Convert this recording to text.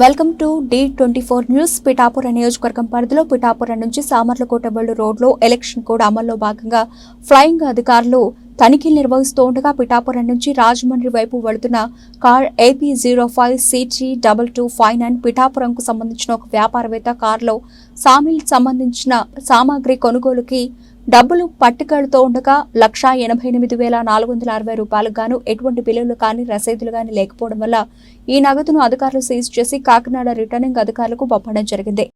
Welcome to D24 news. Pithapuram నియోజకవర్గం పరిధిలో పిఠాపురం నుంచి సామర్లకోట బళ్ళు రోడ్లో ఎలక్షన్ కోడ్ అమల్లో భాగంగా ఫ్లయింగ్ అధికారులు తనిఖీలు నిర్వహిస్తూ ఉండగా పిఠాపురం నుంచి రాజమండ్రి వైపు వెళుతున్న కార్ AP05CG2259 పిఠాపురంకు సంబంధించిన ఒక వ్యాపారవేత్త కారులో సంబంధించిన సామాగ్రి కొనుగోలుకి డబ్బులు పట్టుకెళ్తూ ఉండగా 1,88,460 రూపాయలకు గాను ఎటువంటి బిల్లులు కానీ రసీదులు కానీ లేకపోవడం వల్ల ఈ నగదును అధికారులు సీజ్ చేసి కాకినాడ రిటర్నింగ్ అధికారులకు పంపడం జరిగింది.